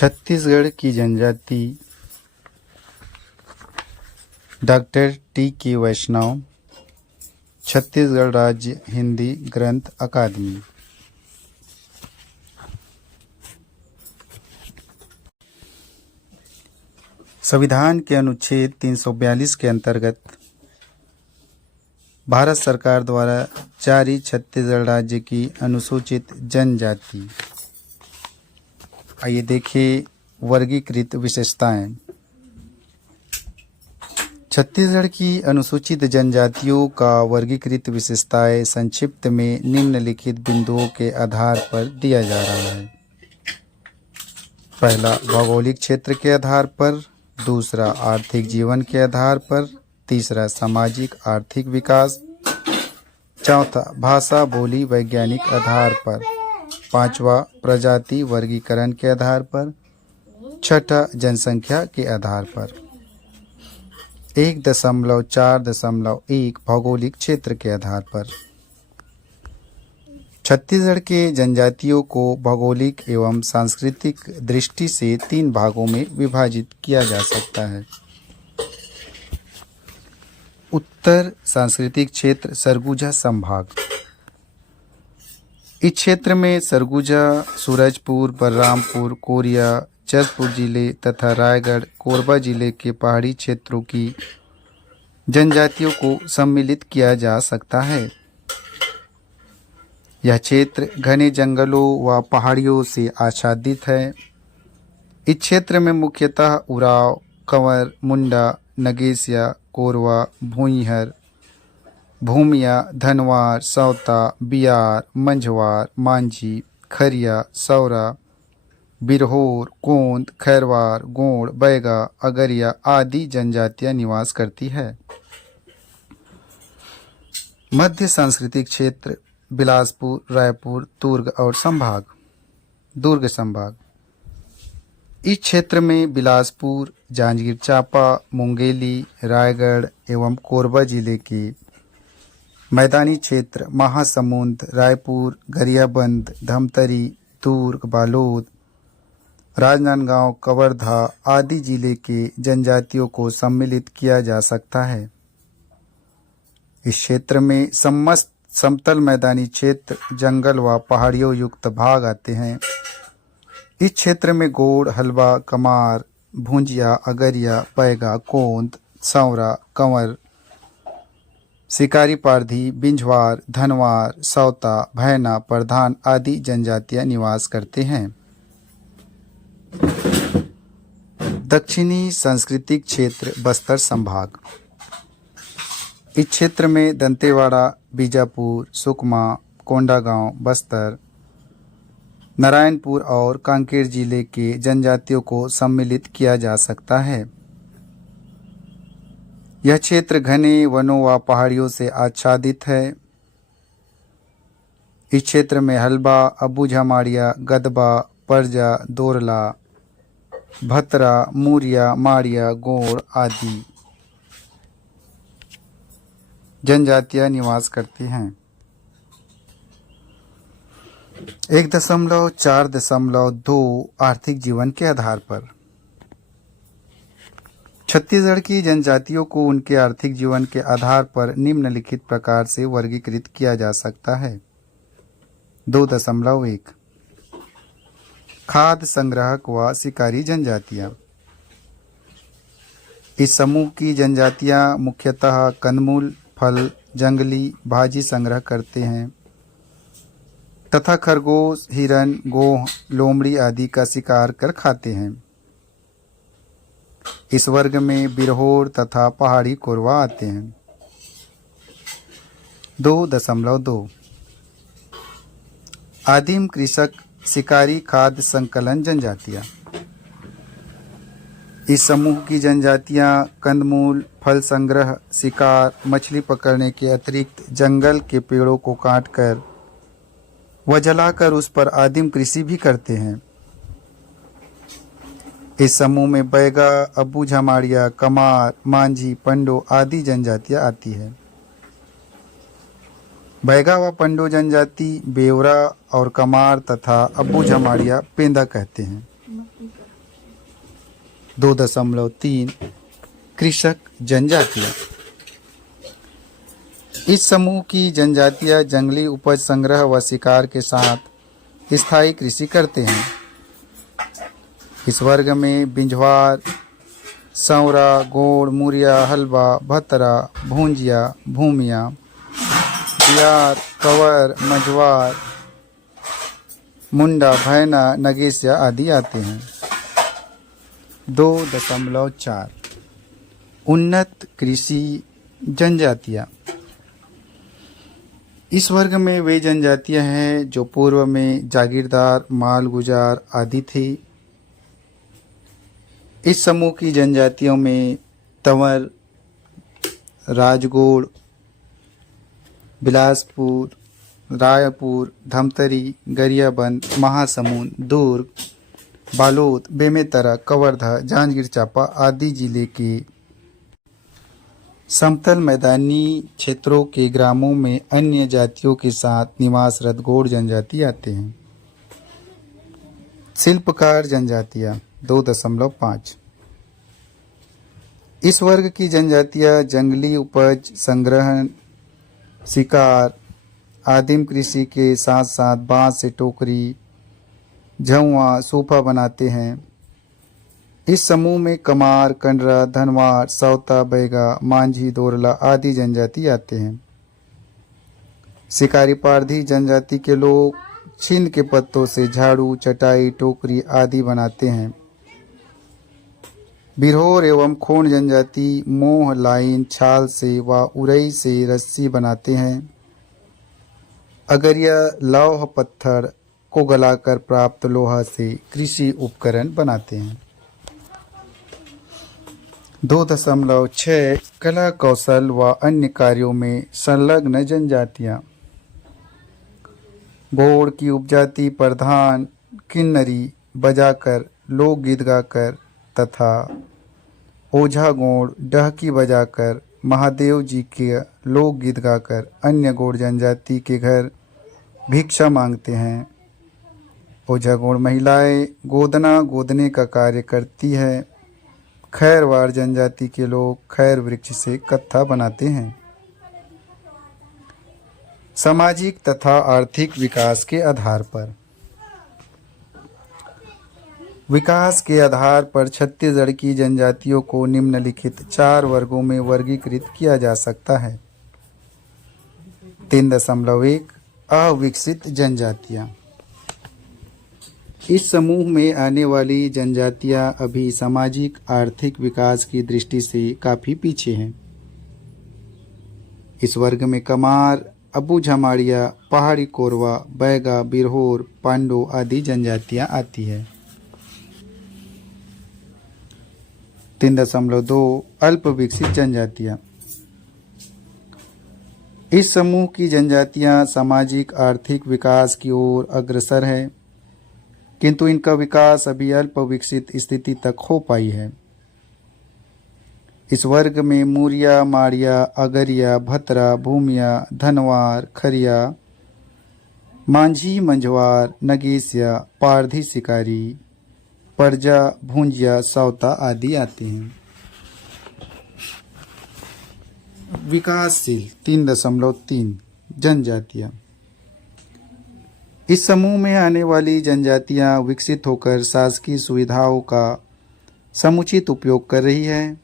छत्तीसगढ़ की जनजाति doctor TK. वैष्णव, छत्तीसगढ़ राज्य हिंदी ग्रंथ अकादमी। संविधान के अनुच्छेद 342 के अंतर्गत भारत सरकार द्वारा जारी छत्तीसगढ़ राज्य की अनुसूचित जनजाति। आइए देखें वर्गीकृत विशेषताएं। छत्तीसगढ़ की अनुसूचित जनजातियों का वर्गीकृत विशेषताएं संक्षिप्त में निम्नलिखित बिंदुओं के आधार पर दिया जा रहा है। पहला, भौगोलिक क्षेत्र के आधार पर। दूसरा, आर्थिक जीवन के आधार पर। तीसरा, सामाजिक आर्थिक विकास। चौथा, भाषा बोली वैज्ञानिक आधार पर। पांचवा, प्रजाति वर्गीकरण के आधार पर। छठा, जनसंख्या के आधार पर। 1.4.1 भौगोलिक क्षेत्र के आधार पर। छत्तीसगढ़ के जनजातियों को भौगोलिक एवं सांस्कृतिक दृष्टि से 3 भागों में विभाजित किया जा सकता है। उत्तर सांस्कृतिक क्षेत्र सरगुजा संभाग। इस क्षेत्र में सरगुजा, सूरजपुर, बलरामपुर, कोरिया, जशपुर जिले तथा रायगढ़, कोरबा जिले के पहाड़ी क्षेत्रों की जनजातियों को सम्मिलित किया जा सकता है। यह क्षेत्र घने जंगलों व पहाड़ियों से आच्छादित है। इस क्षेत्र में मुख्यतः उराव, कंवर, मुंडा, नगेसिया, कोरवा, भूइहर, भूमिया, धनवार, सौता, बियार, मंझवार, मांझी, खरिया, सौरा, बिरहोर, कोंद, खैरवार, गोंड, बैगा, अगरिया आदि जनजातियां निवास करती है। मध्य सांस्कृतिक क्षेत्र बिलासपुर, रायपुर, दुर्ग संभाग। इस क्षेत्र में बिलासपुर, जांजगीर चांपा, मुंगेली, रायगढ़ एवं कोरबा जिले के मैदानी क्षेत्र, महासमुंद, रायपुर, गरियाबंद, धमतरी, दुर्ग, बालोद, राजनांदगांव, कवर्धा आदि जिले के जनजातियों को सम्मिलित किया जा सकता है। इस क्षेत्र में समतल मैदानी क्षेत्र, जंगल व पहाड़ियों युक्त भाग आते हैं। इस क्षेत्र में गोड़, हलवा, कमार, भुंजिया, अगरिया, पैगा, कोंद, सौरा, कंवर, शिकारी पारधी, बिंझवार, धनवार, सौता, भैना, प्रधान आदि जनजातियां निवास करते हैं। दक्षिणी सांस्कृतिक क्षेत्र बस्तर संभाग। इस क्षेत्र में दंतेवाड़ा, बीजापुर, सुकमा, कोंडागांव, बस्तर, नारायणपुर और कांकेर जिले के जनजातियों को सम्मिलित किया जा सकता है। यह क्षेत्र घने वनों व पहाड़ियों से आच्छादित है। इस क्षेत्र में हलबा, अबूझमाड़िया, गदबा, परजा, दोरला, भतरा, मूरिया, माड़िया, गोड़ आदि जनजातियां निवास करती हैं। 1.4.2 आर्थिक जीवन के आधार पर। छत्तीसगढ़ की जनजातियों को उनके आर्थिक जीवन के आधार पर निम्नलिखित प्रकार से वर्गीकृत किया जा सकता है। 2.1 खाद्य संग्राहक व शिकारी जनजातियां। इस समूह की जनजातियां मुख्यतः कंदमूल, फल, जंगली भाजी संग्रह करते हैं तथा खरगोश, हिरन, गोह, लोमड़ी आदि का शिकार कर खाते हैं। इस वर्ग में बिरहोर तथा पहाड़ी कोरवा आते हैं। 2.2 आदिम कृषक शिकारी खाद्य संकलन जनजातियां। इस समूह की जनजातियां कंदमूल, फल संग्रह, शिकार, मछली पकड़ने के अतिरिक्त जंगल के पेड़ों को काटकर व जलाकर उस पर आदिम कृषि भी करते हैं। इस समूह में बैगा, अबूझमाड़िया, कमार, मांझी, पंडो आदि जनजातियां आती है। बैगा व पंडो जनजाति बेवरा और कमार तथा अबूझमाड़िया पेंदा कहते हैं। 2.3 कृषक जनजातियां। इस समूह की जनजातियां जंगली उपज संग्रह व शिकार के साथ स्थायी कृषि करते हैं। इस वर्ग में बिंझवार, सौरा, गोड़, मुरिया, हलवा, भतरा, भूंजिया, भूमिया, बियार, कंवर, मझवार, मुंडा, भैना, नगेसिया आदि आते हैं। 2.4 उन्नत कृषि जनजातियां। इस वर्ग में वे जनजातियां हैं जो पूर्व में जागीरदार, मालगुजार आदि थी। इस समूह की जनजातियों में तंवर, राजगोड़, बिलासपुर, रायपुर, धमतरी, गरियाबंद, महासमुंद, दुर्ग, बालोद, बेमेतरा, कवर्धा, जांजगीर चांपा आदि जिले के समतल मैदानी क्षेत्रों के ग्रामों में अन्य जातियों के साथ निवासरत गोंड जनजाति आते हैं। शिल्पकार जनजातियां 2.5 इस वर्ग की जनजातियां जंगली उपज संग्रहण, शिकार, आदिम कृषि के साथ साथ बांस से टोकरी, झउआ, सोफा बनाते हैं। इस समूह में कमार, कंडरा, धनवार, सौता, बैगा, मांझी, दोरला आदि जनजाति आते हैं। शिकारी पारधी जनजाति के लोग छीन के पत्तों से झाड़ू, चटाई, टोकरी आदि बनाते हैं। बिरहोर एवं खोंड जनजाति मोह, लाइन, छाल से व उरई से रस्सी बनाते हैं। अगरिया लौह पत्थर को गलाकर प्राप्त लोहा से कृषि उपकरण बनाते हैं। 2.6 कला कौशल व अन्य कार्यों में संलग्न जनजातियां। गोड़ की उपजाति प्रधान किन्नरी बजाकर, लोकगीत गाकर तथा ओझा गोड़ डहकी बजाकर, महादेव जी के लोकगीत गाकर अन्य गोड़ जनजाति के घर भिक्षा मांगते हैं। ओझा गोड़ महिलाएं गोदना गोदने का कार्य करती है। खैरवाड़ जनजाति के लोग खैर वृक्ष से कत्था बनाते हैं। सामाजिक तथा आर्थिक विकास के आधार पर। विकास के आधार पर छत्तीसगढ़ की जनजातियों को निम्नलिखित 4 वर्गों में वर्गीकृत किया जा सकता है। 3.1 अविकसित जनजातियां। इस समूह में आने वाली जनजातियां अभी सामाजिक आर्थिक विकास की दृष्टि से काफ़ी पीछे हैं। इस वर्ग में कमार, अबू झमाड़िया, पहाड़ी कोरवा, बैगा, बिरहोर, पांडो आदि जनजातियां आती है। 3.2 अल्प विकसित जनजातियां। इस समूह की जनजातियां सामाजिक आर्थिक विकास की ओर अग्रसर है, किंतु इनका विकास अभी अल्प विकसित स्थिति तक हो पाई है। इस वर्ग में मूरिया, माड़िया, अगरिया, भतरा, भूमिया, धनवार, खरिया, मांझी, मंझवार, नगेसिया, पारधी, शिकारी, परजा, भूंजिया, सौता आदि आते हैं। विकासशील 3.3 जनजातियां। इस समूह में आने वाली जनजातियां विकसित होकर शासकीय सुविधाओं का समुचित उपयोग कर रही है।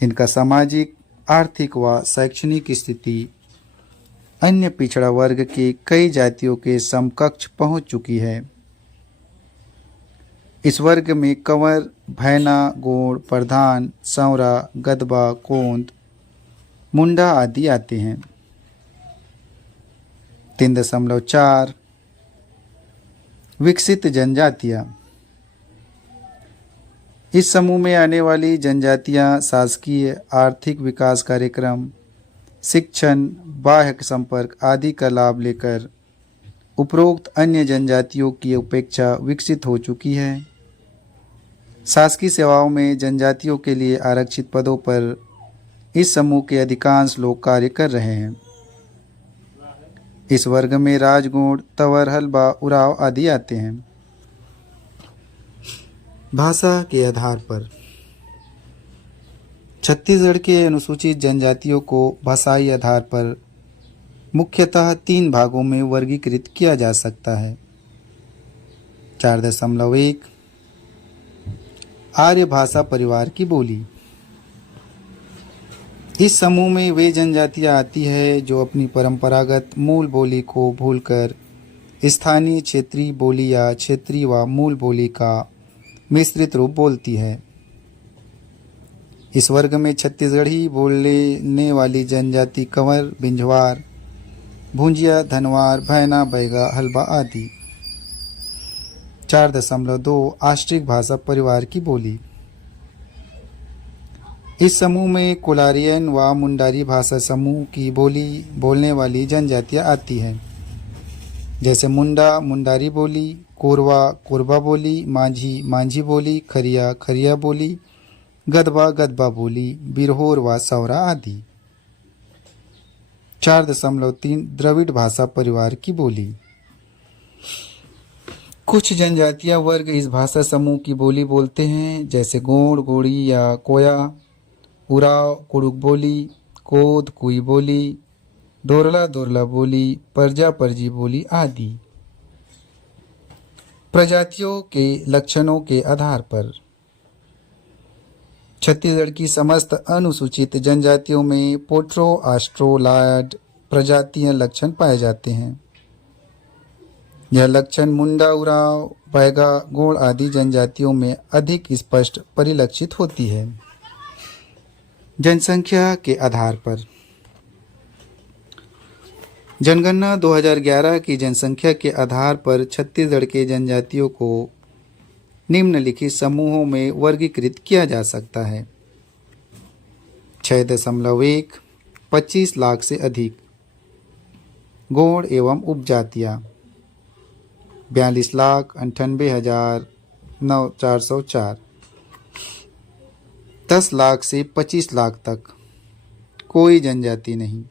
इनका सामाजिक, आर्थिक व शैक्षणिक स्थिति अन्य पिछड़ा वर्ग के कई जातियों के समकक्ष पहुंच चुकी है। इस वर्ग में कंवर, भैना, गोड़, प्रधान, सौरा, गदबा, कोंद, मुंडा आदि आते हैं। 3.4 विकसित जनजातियां। इस समूह में आने वाली जनजातियां शासकीय आर्थिक विकास कार्यक्रम, शिक्षण, बाह्य संपर्क आदि का लाभ लेकर उपरोक्त अन्य जनजातियों की अपेक्षा विकसित हो चुकी है। शासकीय सेवाओं में जनजातियों के लिए आरक्षित पदों पर इस समूह के अधिकांश लोग कार्य कर रहे हैं। इस वर्ग में राजगोड़, तंवर, हलबा, उराव आदि आते हैं। भाषा के आधार पर छत्तीसगढ़ के अनुसूचित जनजातियों को भाषाई आधार पर मुख्यतः 3 भागों में वर्गीकृत किया जा सकता है। 4.1 आर्य भाषा परिवार की बोली। इस समूह में वे जनजातियां आती है जो अपनी परंपरागत मूल बोली को भूलकर स्थानीय क्षेत्रीय बोली या क्षेत्रीय व मूल बोली का मिश्रित रूप बोलती है। इस वर्ग में छत्तीसगढ़ी बोलने वाली जनजाति कंवर, बिंझवार, भूंजिया, धनवार, भैना, बैगा, हलबा आदि। 4.2 आष्ट्रिक भाषा परिवार की बोली। इस समूह में कोलारियन व मुंडारी भाषा समूह की बोली बोलने वाली जनजातियां आती हैं, जैसे मुंडा मुंडारी बोली, कोरवा कोरबा बोली, माझी माझी बोली, खरिया खरिया बोली, गदबा गदबा बोली, बिरहोर व सौरा आदि। 4.3 द्रविड़ भाषा परिवार की बोली। कुछ जनजातियां वर्ग इस भाषा समूह की बोली बोलते हैं, जैसे गोंड गोड़ी या कोया, उराव कुड़ुक बोली, कोद कुई बोली, दोरला दोरला बोली, परजा परजी बोली आदि। प्रजातियों के लक्षणों के आधार पर छत्तीसगढ़ की समस्त अनुसूचित जनजातियों में पोट्रो ऑस्ट्रोलायड प्रजातीय लक्षण पाए जाते हैं। यह लक्षण मुंडा, उराव, बैगा, गोंड आदि जनजातियों में अधिक स्पष्ट परिलक्षित होती है। जनसंख्या के आधार पर जनगणना 2011 की जनसंख्या के आधार पर छत्तीसगढ़ के जनजातियों को निम्नलिखित समूहों में वर्गीकृत किया जा सकता है। 6.1 25 लाख से अधिक गोंड एवं उपजातियां 42,98,404। 10 लाख से 25 लाख तक कोई जनजाति नहीं।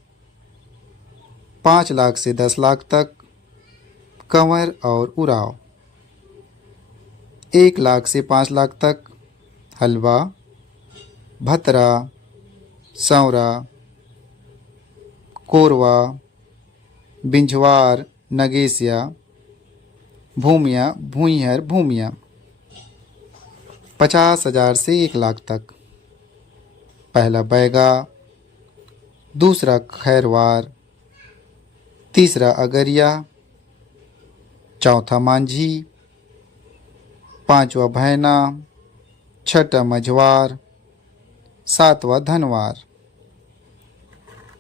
5 लाख से 10 लाख तक कंवर और उराव। 1 लाख से 5 लाख तक हलवा, भतरा, सौरा, कोरवा, बिंझवार, नगेसिया, भूमिया, भूइहर, भूमिया। 50,000 से 1 लाख तक पहला बैगा, दूसरा खैरवार, तीसरा अगरिया, चौथा मांझी, 5वां भैना, 6ठा मझवार, 7वां धनवार।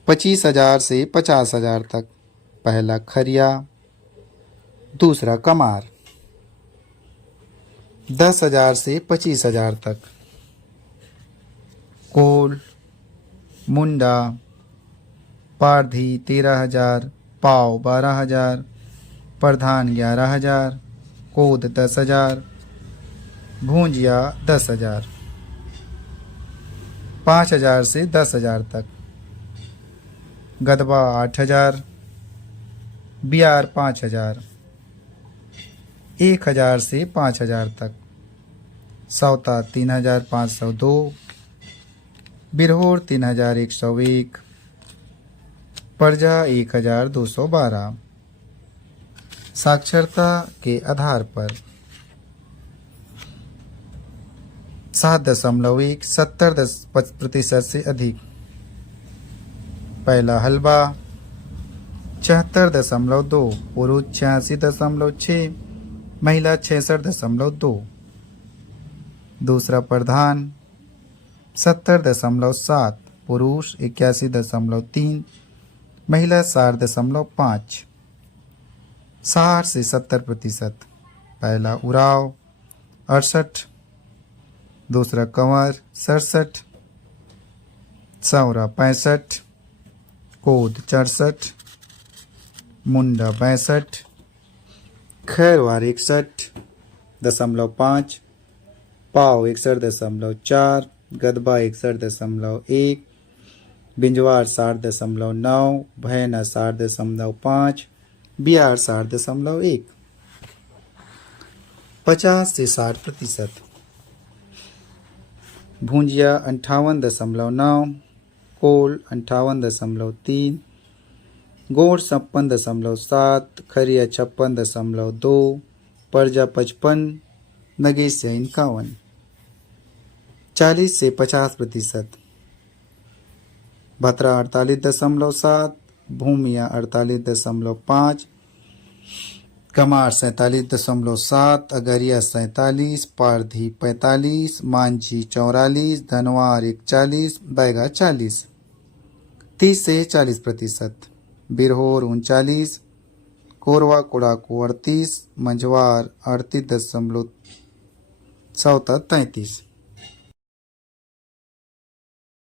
25,000 से 50,000 तक पहला खरिया, दूसरा कमार। 10,000 से 25,000 तक कोल, मुंडा, पारधी 13,000, पाव 12,000, प्रधान 11,000, कोद 10,000, भूंजिया 10,000। 5,000 से 10,000 तक गदबा 8,000, बियार 5,000। 1,000 से 5,000 तक सौता 3,502, बिरहोर 3,101, परजा 1,212। साक्षरता के आधार पर 7.1 70% से अधिक पहला हलवा। 74.2 पुरुष, 86.6 महिला, 66.2। दूसरा प्रधान 70.7 पुरुष, 81.3 महिला, 60.5। 60 से 70% पहला उराव 68, दूसरा कंवर 67, सौरा 65, कोद 64, मुंडा 62, खैरवार 61.5, पाव 61.4, गदबा 61.1, बिंजवार 60.9, भैना 60.5, बिहार 60.1। 50 से 60% भूंजिया 58.9, कोल 58.3, गोड़ 56.7, खरिया 56.2, परजा 55, नगेशिया 51। 40 से 50%। भतरा 48.7, भूमिया 48.5, कमार 47.7, अगरिया 47, पारधी 45, मांझी 44, धनवार 41, बैगा 40। 30 से 40%। बिरहोर 39, कोरवा कोड़ाको 38, मंझवार 38.33।